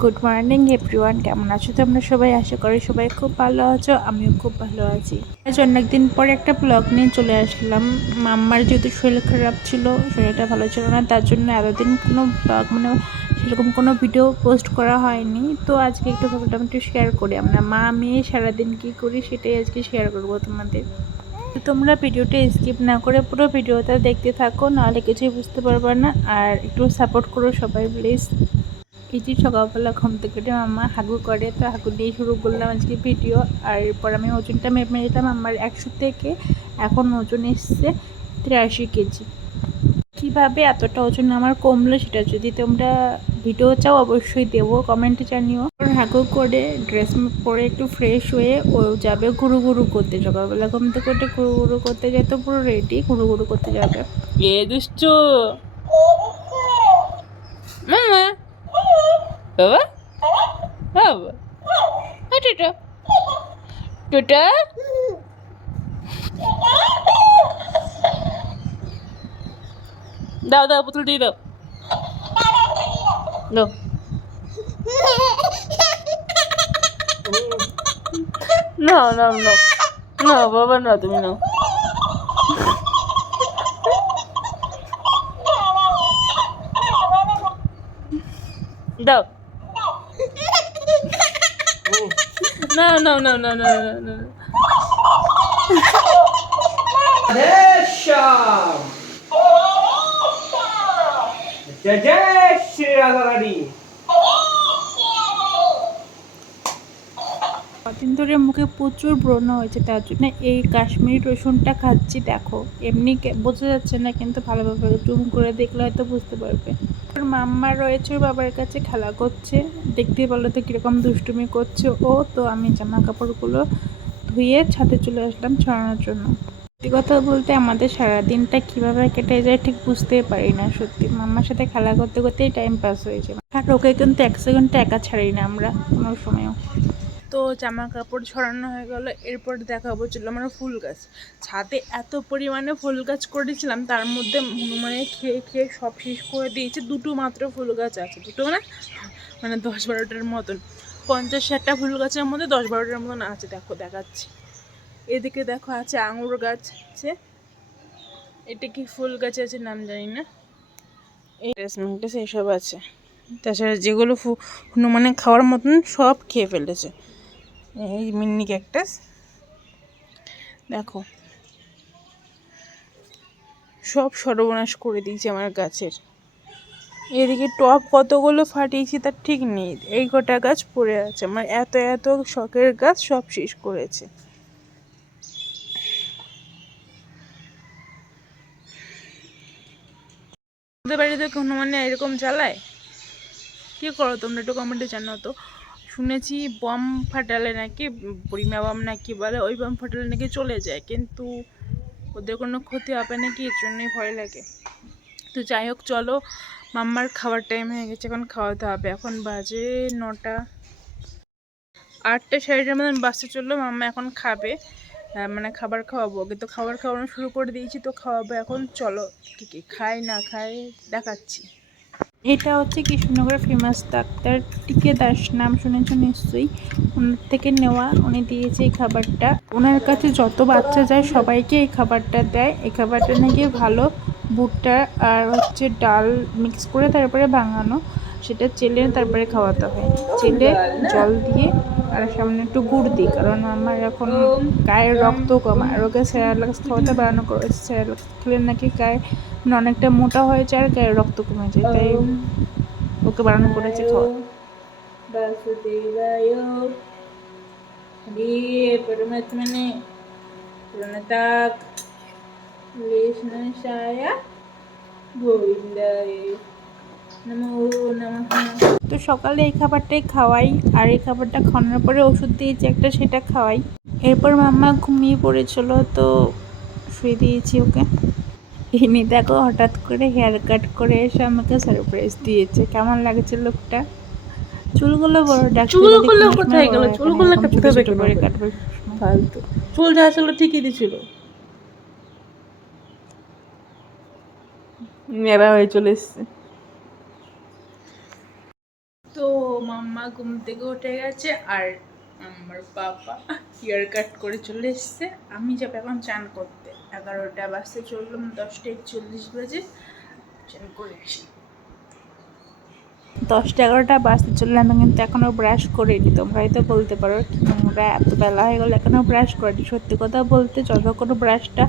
Good morning everyone কেমন আছো তোমরা সবাই? আশা করি সবাই খুব ভালো আছো, আমিও খুব ভালো আছি। আজ অনেকদিন পরে একটা ব্লগ নিয়ে চলে আসলাম। মাম্মার যেহেতু শরীর খারাপ ছিল, শরীরটা ভালো ছিল না, তার জন্য এতদিন কোনো ব্লগ মানে সেরকম কোনো ভিডিও পোস্ট করা হয়নি। তো আজকে একটু ভাবলাম একটু শেয়ার করি। আমরা মা, মেয়ে সারাদিন কী করি সেটাই আজকে শেয়ার করব তোমাদের। তোমরা ভিডিওটা স্কিপ না করে পুরো ভিডিওটা দেখতে থাকো, নাহলে কিছুই বুঝতে পারবে না। আর একটু সাপোর্ট করো সবাই প্লিজ এই সকালবেলা ঘুম থেকে উঠে মাম্মা হাগু করে, তো হাগু দিয়ে শুরু করলাম আজকে ভিডিও। আর এরপর আমি ওজনটা মেপে নিলাম আমার একশো থেকে। এখন ওজন এসছে তিরাশি কেজি। কীভাবে এতটা ওজন আমার কমলো সেটা যদি তোমরা ভিডিও চাও, অবশ্যই দেবো, কমেন্টে জানিও। হাগু করে ড্রেস পরে একটু ফ্রেশ হয়ে ও যাবে ঘুরু ঘুরু করতে। সকালবেলা ঘুম থেকে উঠে ঘুরু ঘুরু করতে যায় তো পুরো রেডি ঘুরু ঘুরু করতে যাবে। এ দুষ্টু! মামা বাবা? বাবা। হ্যাঁ টোটো। টোটো? দাও দাও পুতুল দিয়ে দাও। না না না না বাবা না তুমি নাও। দাও। না না না না না না না Deixa! জয় জয় শ্রী রাধারানী কদিন ধরে মুখে প্রচুর ব্রণ হয়েছে তার জন্য এই কাশ্মীরি রসুনটা খাচ্ছি দেখো। এমনি কে- বোঝা যাচ্ছে না কিন্তু ভালোভাবে জুম করে দেখলে হয়তো বুঝতে পারবে। মাম্মা রয়েছে বাবার কাছে খেলা করছে। দেখতে বলো তো কীরকম দুষ্টুমি করছে ও। তো আমি জামা কাপড়গুলো ধুয়ে ছাদে চলে আসলাম ছড়ানোর জন্য। সত্যি কথা বলতে আমাদের সারাদিনটা কীভাবে কেটে যায় ঠিক বুঝতেই পারি না। সত্যি, মাম্মার সাথে খেলা করতে করতেই টাইম পাস হয়ে যায়। আর ওকে কিন্তু এক সেকেন্ডটা একা ছাড়ি না আমরা কোনো সময়ও। তো জামা কাপড় ছড়ানো হয়ে গেল, এরপর দেখাবো ছিল আমার ফুল গাছ। ছাদে এত পরিমাণে ফুল গাছ করেছিলাম, তার মধ্যে হনুমানে খেয়ে খেয়ে সব শেষ করে দিয়েছে, দুটো মাত্র ফুল গাছ আছে, দুটো মানে মানে দশ বারোটার মতন। পঞ্চাশ ষাটটা ফুল গাছের মধ্যে দশ বারোটার মতন আছে, দেখো দেখাচ্ছি। এদিকে দেখো আছে আঙুর গাছ আছে। এটা কি ফুল গাছ আছে নাম জানি না। এই টেসমেন্টাস এইসব আছে। তাছাড়া যেগুলো হনুমানে খাওয়ার মতন সব খেয়ে ফেলেছে। এই মিনি ক্যাকটাস দেখো, সব সর্বনাশ করে দিয়েছে আমার গাছের। এদিকে টপ কতগুলো ফাটিয়েছি তার ঠিক নেই। এই কটা গাছ পড়ে আছে। আমার এত এত শখের গাছ সব শেষ করেছে। বাড়িতে মানে এরকম চালায় কী করো তোমরা? একটু কমেন্টে জানাও তো। শুনেছি বম ফাটালে নাকি পরিমা বম নাকি বলে, ওই বম ফাটালে নাকি চলে যায়, কিন্তু ওদের কোনো ক্ষতি হবে নাকি, এর জন্যই ভয় লাগে। তো যাই হোক, চলো, মাম্মার খাওয়ার টাইম হয়ে গেছে, এখন খাওয়াতে হবে। এখন বাজে নটা, আটটা সাড়েটার মতন বাসে চলল, মাম্মা এখন খাবে। মানে খাবার খাওয়াবো। ওকে তো খাবার খাওয়ানো শুরু করে দিয়েছি, তো খাওয়াবো এখন। চলো, কি কি খায় না খায় দেখাচ্ছি। এটা হচ্ছে কৃষ্ণনগরের ফেমাস ডাক্তার টিকে দাস, নাম শুনেছ নিশ্চয়ই? ওনার থেকে নেওয়া, উনি দিয়েছে এই খাবারটা। ওনার কাছে যত বাচ্চা যায়, সবাইকে এই খাবারটা দেয়। এই খাবারটা নাকি ভালো বুটটা আর হচ্ছে ডাল মিক্স করে তারপরে ভাঙানো। সেটা চেলে তারপরে খাওয়াতে হয়। চেলে জল দিয়ে আর সামনে একটু গুড় দিই, কারণ আমার এখন গায়ের রক্ত কম। আর ওকে স্যারালাক্স খাওয়াতে বাড়ানো করে স্যারালাক্স খেলে নাকি গায়ে মানে অনেকটা মোটা হয়ে যায় আর গায়ের রক্ত কমে যায় তাই ওকে বাড়ানো করেছে খাওয়া वासुदेवाय हरे परमात्मने प्रणताक लेशनशाय गोविन्दाय नमो नमः তো সকালে এই খাবারটাই খাওয়াই আর এই খাবারটা খাওয়ানোর পরে ওষুধ দিয়েছি একটা সেটা খাওয়াই এরপর মাম্মা ঘুমিয়ে পড়েছিল তো শুয়ে দিয়েছি ওকে ইনি দেখো হঠাৎ করে হেয়ার কাট করে এসে আমাকে সারপ্রাইজ দিয়েছে। কেমন লাগছে লোকটা চুলগুলো বড় ডাকছে চুলগুলো কোথায় গেল? চুলগুলো কাটতে হবে? করে কাটবে? ফালতু। চুল যা ছিল ঠিকই দিছিল। মেরা হয়ে চলে এসছে। তো মাম্মা ঘুম থেকে উঠে গেছে আর আমার বাবা হেয়ার কাট করে চলে এসছে। আমি যাব এখন চান করতে। এগারোটা বাজতে চললাম দশটা একচল্লিশ বাজে চান করে আসি দশটা এগারোটা বাজতে চললাম আমি কিন্তু এখনও ব্রাশ করিনি তোমরা হয়তো বলতে পারো নোংরা এত বেলা হয়ে গেলো এখনও ব্রাশ করিনি সত্যি কথা বলতে যতক্ষণ ব্রাশটা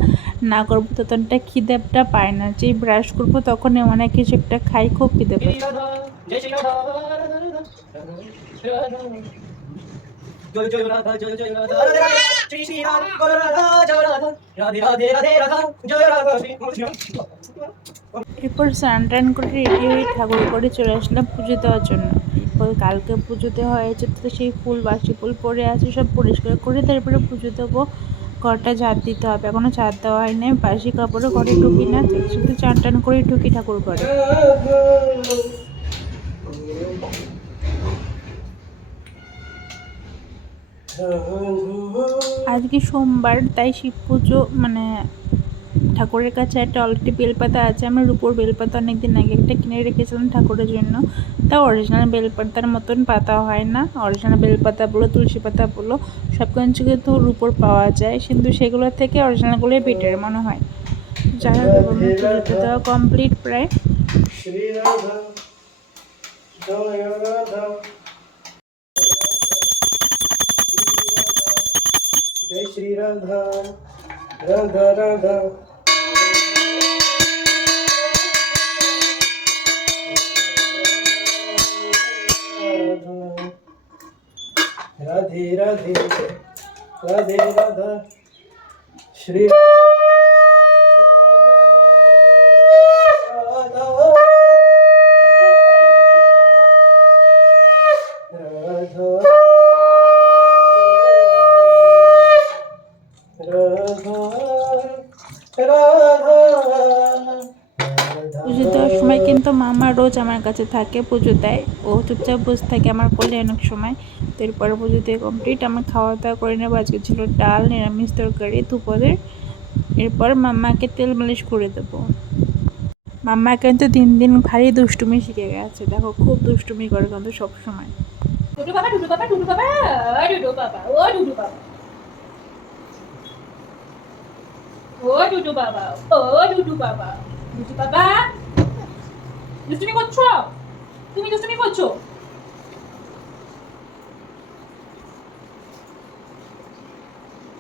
না করব ততক্ষণটা খিদেটা পায় না যেই ব্রাশ করব তখনই অনেক কিছু একটা খাই খুব খিদে পায় এরপর স্নান টান করে রেডি হয়ে ঠাকুর করে চলে আসলাম পুজো দেওয়ার জন্য। কালকে পুজোতে হয়েছে তো সেই ফুল, বাসি ফুল পরে আছে, সব পরিষ্কার করে তারপরে পুজো দেবো। ঘরটা ঝাড় দিতে হবে এখনও ঝাড় দেওয়া আমি বাসি কাপড়ে ঘরে ঢুকি না শুধু চান টান করেই ঢুকি ঠাকুর ঘরে। আজকে সোমবার, তাই শিব পুজো মানে ঠাকুরের কাছে একটা অলরেডি বেলপাতা আছে। আমি রূপোর বেলপাতা অনেকদিন আগে একটা কিনে রেখেছিলাম ঠাকুরের জন্য। তা অরিজিনাল বেলপাতার মতন পাতা হয় না। অরিজিনাল বেলপাতা বলো, তুলসী পাতা বলো, সব কিছু কিন্তু রূপোর পাওয়া যায়। কিন্তু সেগুলো থেকে অরিজিনালগুলোই বেটার মনে হয়। যাই হোক কমপ্লিট প্রায়। শ্রী রাধা। जय श्री राधा राधा राधा। राधे राधे। राधे राधा। श्री রোজ আমার কাছে থাকে পুজো দেয়। ও চুপচাপ বসে থাকে আমার কোলে অনেক সময়। তো এরপরে পুজো দিয়ে কমপ্লিট আমার খাওয়া দাওয়া করে নেব। আজকে ছিল ডাল, নিরামিষ তরকারি, দুপুরের। এরপর মাম্মাকে তেল মালিশ করে দেবো। মাম্মা কিন্তু দিন দিন ভারী দুষ্টুমি শিখে গেছে। দেখো, খুব দুষ্টুমি করে কিন্তু সবসময়। ডুডু বাবা ও ও ডুডু বাবা, ও ডুডু বাবা ডুডু বাবা। দুষ্টুমি করছ তুমি দুষ্টুমি করছ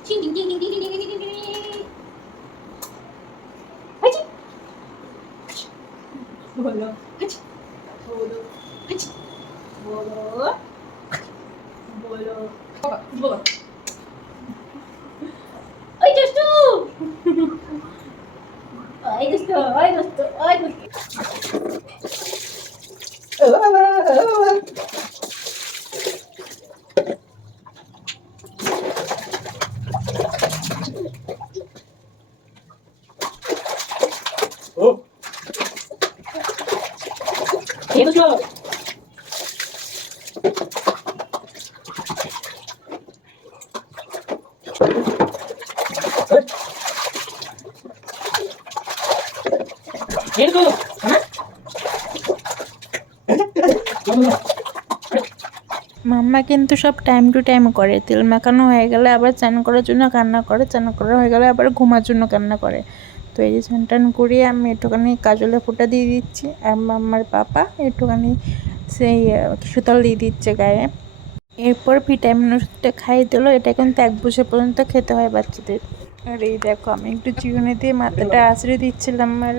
টিং টিং টিং টিং টিং টিং টিং টিং টিং হাইচি বলো হাইচি বলো হাইচি বলো বলো বলো ওই দুষ্টু ওই দুষ্টু ওই দুষ্টু ওই দুষ্টু Oh. দুষ্টু মাম্মা কিন্তু সব টাইম টু টাইম করে। তেল মাখানো হয়ে গেলে আবার চান করার জন্য কান্না করে, চান করা হয়ে গেলে আবার ঘুমার জন্য কান্না করে। তো এই যে স্নান করিয়ে আমি একটুখানি কাজলে ফোঁটা দিয়ে দিচ্ছি। আর আমার পাপা একটুখানি সেই সুতল দিয়ে দিচ্ছে গায়ে। এরপর ভিটামিন ওষুধটা খাইয়ে দিলো। এটা কিন্তু এক বছর পর্যন্ত খেতে হয় বাচ্চাদের। আর এই দেখো আমি একটু চিরুনি দিয়ে মাথাটা আঁচড়ে দিচ্ছিলাম আর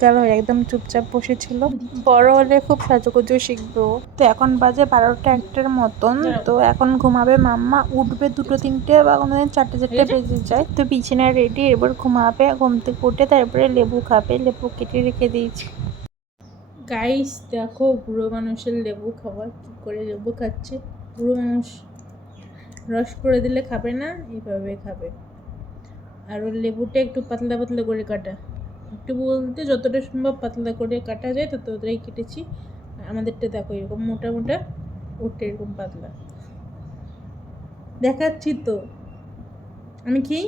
গার্ল হয়ে একদম চুপচাপ বসেছিল। বড় হলে খুব সাজুগুজু শিখব। তো এখন বাজে বারোটা একটার মতন। তো এখন ঘুমাবে মাম্মা। উঠবে দুটো তিনটে বা কোনোদিন চারটে চারটে বেজে যায়। তো বিছানা রেডি এবার ঘুমাবে ঘুম থেকে উঠে তারপরে লেবু খাবে। লেবু কেটে রেখে দিয়েছি। গাইস দেখো বুড়ো মানুষের লেবু খাওয়া কি করে লেবু খাচ্ছে? বুড়ো মানুষ রস করে দিলে খাবে না? এইভাবে খাবে। আর ওর লেবুটা একটু পাতলা পাতলা করে কাটা। একটু বলতে যতটা সম্ভব পাতলা করে কাটা যায়, ততটাই কেটেছি। আমাদেরটা দেখো এরকম মোটা মোটা ওটা এরকম পাতলা। দেখাচ্ছি তো। আমি খেয়ে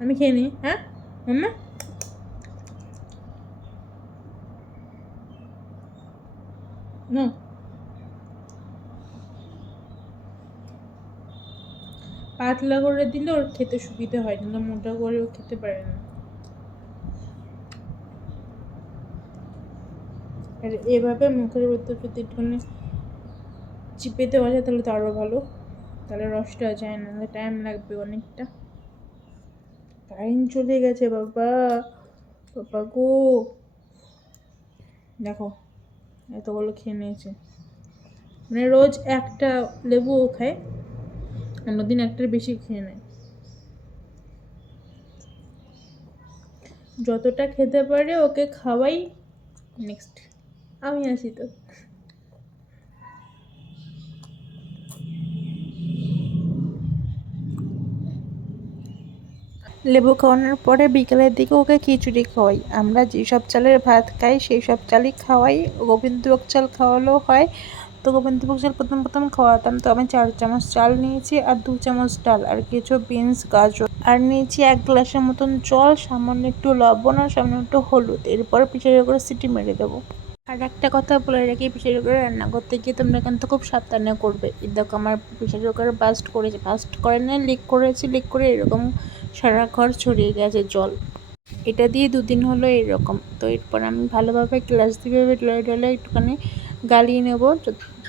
আমি খেয়ে নিই হ্যাঁ? মাম্মা? না পাতলা করে দিলে ওর খেতে সুবিধা হয় কিন্তু মোটা করে ও খেতে পারে না। আর এভাবে মুখের ভেতর যদি একটুখানি চিপে দেওয়া যায় তাহলে তো আরও ভালো। তাহলে রসটা যায় না টাইম লাগবে অনেকটা। কারেন্ট চলে গেছে, বাবা। বাবা গো। দেখো, এতগুলো খেয়ে নিয়েছে। মানে রোজ একটা লেবুও খায়। অন্যদিন একটার বেশি খেয়ে নেয়। যতটা খেতে পারে ওকে খাওয়াই নেক্সট আমি আসি তো। লেবু খাওয়ানোর পরে বিকেলের দিকে ওকে খিচুড়ি খাওয়াই। আমরা যেসব চালের ভাত খাই সেই সব চালই খাওয়াই। গোবিন্দভোগ চাল খাওয়ালেও হয়। তো গোবিন্দভোগ প্রথম প্রথম খাওয়াতাম, তো আমি চার চামচ চাল নিয়েছি আর দু চামচ ডাল আর কিছু বিনস, গাজর। আর নিয়েছি এক গ্লাসের মতন জল, সামান্য একটু লবণ আর সামান্য একটু হলুদ। এরপর পিছিয়ে করে সিটি মেরে দেবো। আর একটা কথা বলে রাখি প্রেশার কুকারে রান্না করতে গিয়ে তোমরা কিন্তু খুব সাবধানে করবে। দেখো আমার প্রেশার কুকার বাস্ট করেছে বাস্ট করে না লিক করেছে লিক করে এরকম সারা ঘর ছড়িয়ে গেছে জল। এটা দিয়ে দুদিন হলো এরকম। তো এরপর আমি ভালোভাবে গ্লাস দিয়ে ডলে ডলে একটুখানি গালিয়ে নেব।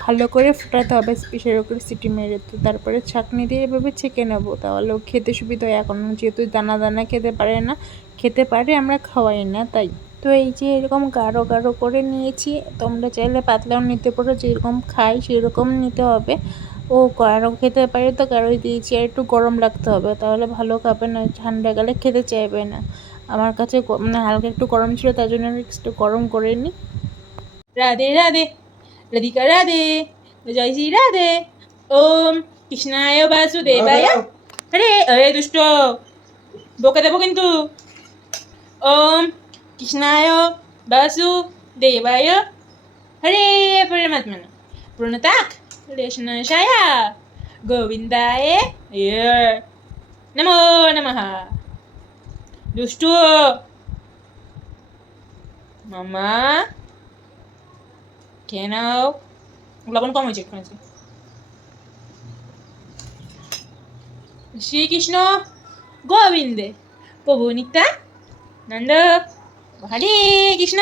ভালো করে ফোটাতে হবে প্রেশার কুকারে সিটি মেরে। তো তারপরে ছাঁকনি দিয়ে এভাবে ছেঁকে নেব। তাহলে খেতে সুবিধা হয়। এখন যেহেতু দানা দানা খেতে পারে না, খেতে পারে, আমরা খাওয়াই না তাই। তো এই যে এরকম গাঢ় গাঢ় করে নিয়েছি, তোমরা চাইলে পাতলাও নিতে পারো, যেরকম খাই সেরকম নিতে হবে। ও গাঢ় খেতে পারে তো গাঢ়ই দিয়েছি, আর একটু গরম রাখতে হবে। তাহলে ভালো খাবে না, ঠান্ডা গেলে খেতে চাইবে না। আমার কাছে মানে হালকা একটু গরম ছিল, তার জন্য একটু গরম করে নিই। রাধে রাধে! রাধিকা রাধে জয় শ্রী রাধে ওম কৃষ্ণায় বাসুদেবায় আরে আরে দুষ্ট বকে দেবো কিন্তু ওম কৃষ্ণায় বাসুদেবায় হরে পরমাত্মা প্রণতাক কৃষ্ণশায় গোবিন্দায়। নমো নমঃ দুষ্টু মামা কেন? লবণ কম হয়েছে একটু। শ্রীকৃষ্ণ গোবিন্দে, প্রভু নিত্যা নন্দ হরে কৃষ্ণ,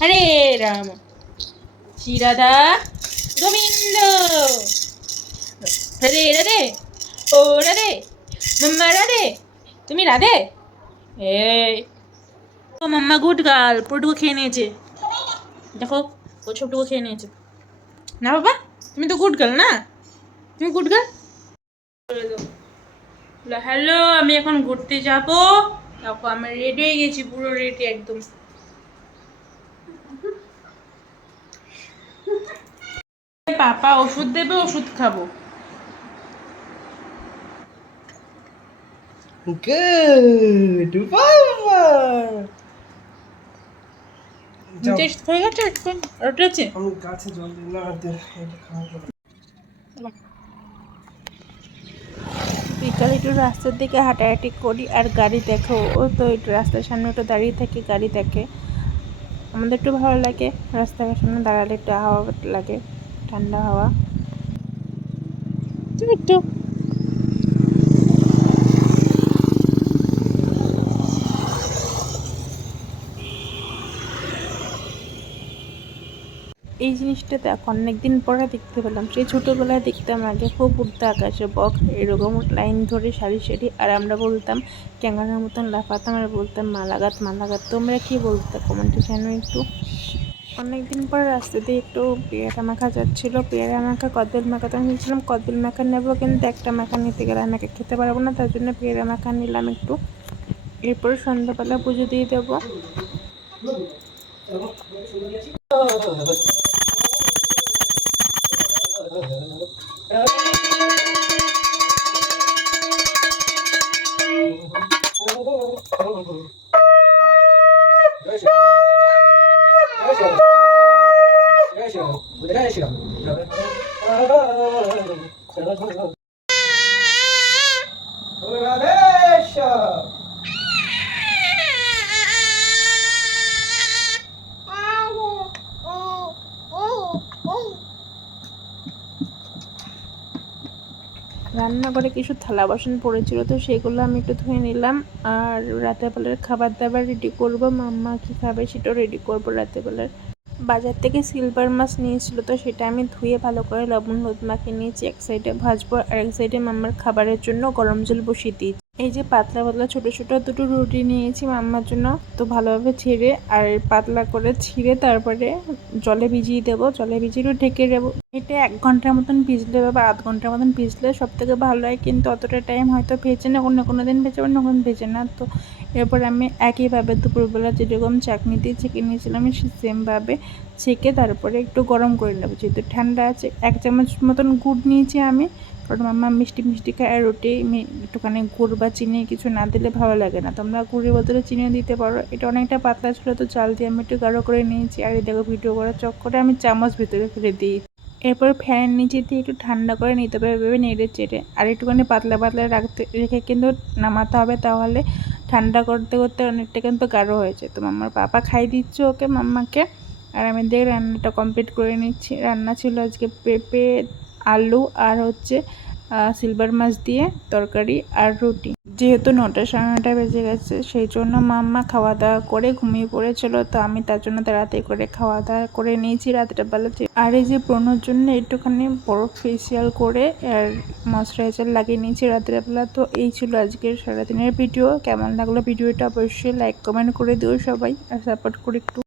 হরে রাম। শ্রী রাধা গোবিন্দ। রাধে রাধে, ও রাধে, মাম্মা রাধে, তুমি রাধে? এই মাম্মা গুড গার্ল পুরোটুকু খেয়ে নিয়েছে। দেখো। ও ছোটটুকু খেয়ে নিয়েছে। না বাবা তুমি তো গুড গার্ল না? তুমি গুড গার্ল হ্যালো আমি এখন ঘুরতে যাব। দেখো আমি রেডি হয়ে গেছি পুরো রেডি একদম। পাপা ওষুধ দেবে ওষুধ খাব। Good, বাবা যাও। টেস্ট হয়ে গেছে একটু ওটা আছে। আমি গাছে জল দিই না এটা খাওয়া বিকালে একটু রাস্তার দিকে হাঁটাহাঁটি করি আর গাড়ি দেখো ও তো একটু রাস্তার সামনে একটু দাঁড়িয়ে থাকি গাড়ি দেখে। আমাদের একটু ভালো লাগে রাস্তার সামনে দাঁড়ালে একটু হাওয়া লাগে ঠান্ডা হাওয়া। একটু জিনিসটা দেখো, অনেকদিন পরে দেখতে পেলাম। সেই ছোটোবেলায় দেখতাম আগে খুব উঠতে আকাশে, বক, এরকম লাইন ধরে সারি সারি, আর আমরা বলতাম, ক্যাঙ্গারের মতন লাফাতাম আর বলতাম, মালাগাত মালাগাত। তোমরা কি বলতে কমেন্টে জানো একটু। অনেকদিন পর রাস্তা দিয়ে একটু পেয়ারা মাখা যাচ্ছিল, পেয়ারা মাখা, কদবেল মাখা তো আমি ভেবেছিলাম কদবেল মাখা নেব কিন্তু একটা মাখা নিতে গেলে আমি খেতে পারব না, তার জন্য পেয়ারা মাখা নিলাম একটু। এরপরে সন্ধ্যাবেলা পুজো দিয়ে দেবো। 不太行，不太行。কিছু থালা বাসন পড়েছিল, তো সেগুলো আমি একটু ধুয়ে নিলাম। আর রাতের বেলার খাবার দাবার রেডি করব। মাম্মা কি খাবে সেটাও রেডি করব রাতেরবেলার। বাজার থেকে সিলভার মাছ নিয়েছিল, তো সেটা আমি ধুয়ে ভালো করে লবণ, হলুদ মাখিয়ে নিয়েছি। এক সাইডে ভাজবো, আর এক সাইডে মাম্মার খাবারের জন্য গরম জল বসিয়ে দিয়েছি। এই যে পাতলা পাতলা ছোট ছোট দুটো রুটি নিয়েছি মাম্মার জন্য। তো ভালোভাবে ছেড়ে আর পাতলা করে ছিঁড়ে তারপরে জলে ভিজিয়ে দেবো। জলে ভিজিয়ে ঢেকে দেবো। এটা এক ঘণ্টার মতন ভিজলে বা আধ ঘণ্টার মতন ভিজলে সব থেকে ভালো হয়, কিন্তু অতটা টাইম হয়তো ভেজে না কোনো কোনো দিন ভেজে অন্য কোনো ভেজে না। তো এরপর আমি একইভাবে দুপুরবেলা যেরকম চাটনি দিয়ে ছেঁকে নিয়েছিলাম সে সেমভাবে ছেঁকে তারপরে একটু গরম করে নেব। যেহেতু ঠান্ডা আছে, এক চামচ মতন গুড় নিয়েছি আমি। কারণ মাম্মা মিষ্টি মিষ্টি খায় আর রুটি একটুখানি গুড় বা চিনি কিছু না দিলে ভালো লাগে না। তোমরা গুড়ের বদলে চিনি দিতে পারো। এটা অনেকটা পাতলা ছিল, তো চাল দিয়ে আমি একটু গাঢ় করে নিয়েছি। আর দেখো ভিডিও করার চক্করে আমি চামচ ভিতরে ফেলে দিই। এরপর ফ্যানের নিচে দিয়ে একটু ঠান্ডা করে নিতে হবে ভেবে নেড়ে চেড়ে। আর একটুখানি পাতলা পাতলা রাখতে, রেখে কিন্তু নামাতে হবে, তাহলে ঠান্ডা করতে করতে অনেকটা কিন্তু গাঢ় হয়েছে তো মাম্মার পাপা খাই দিচ্ছে ওকে, মাম্মাকে। আর আমি দেখ রান্নাটা কমপ্লিট করে নিচ্ছি। রান্না ছিল আজকে পেঁপে আলু আর হচ্ছে সিলভার মাছ দিয়ে তরকারি আর রুটি। যেহেতু নটা সাড়ে নটা বেজে গেছে, সেই জন্য মাম্মা খাওয়া দাওয়া করে ঘুমিয়ে পড়েছিল, তো আমি তার জন্য তাড়াতাড়ি করে খাওয়া দাওয়া করে নিয়েছি রাতের বেলাতে আর এই যে প্রণোর জন্য একটুখানি বড় ফেসিয়াল করে, আর ময়শ্চারাইজার লাগিয়ে নিয়েছি রাতের বেলা, তো এই ছিল আজকের সারাদিনের ভিডিও কেমন লাগল ভিডিওটা অবশ্যই লাইক কমেন্ট করে দিও সবাই, আর সাপোর্ট করে একটু।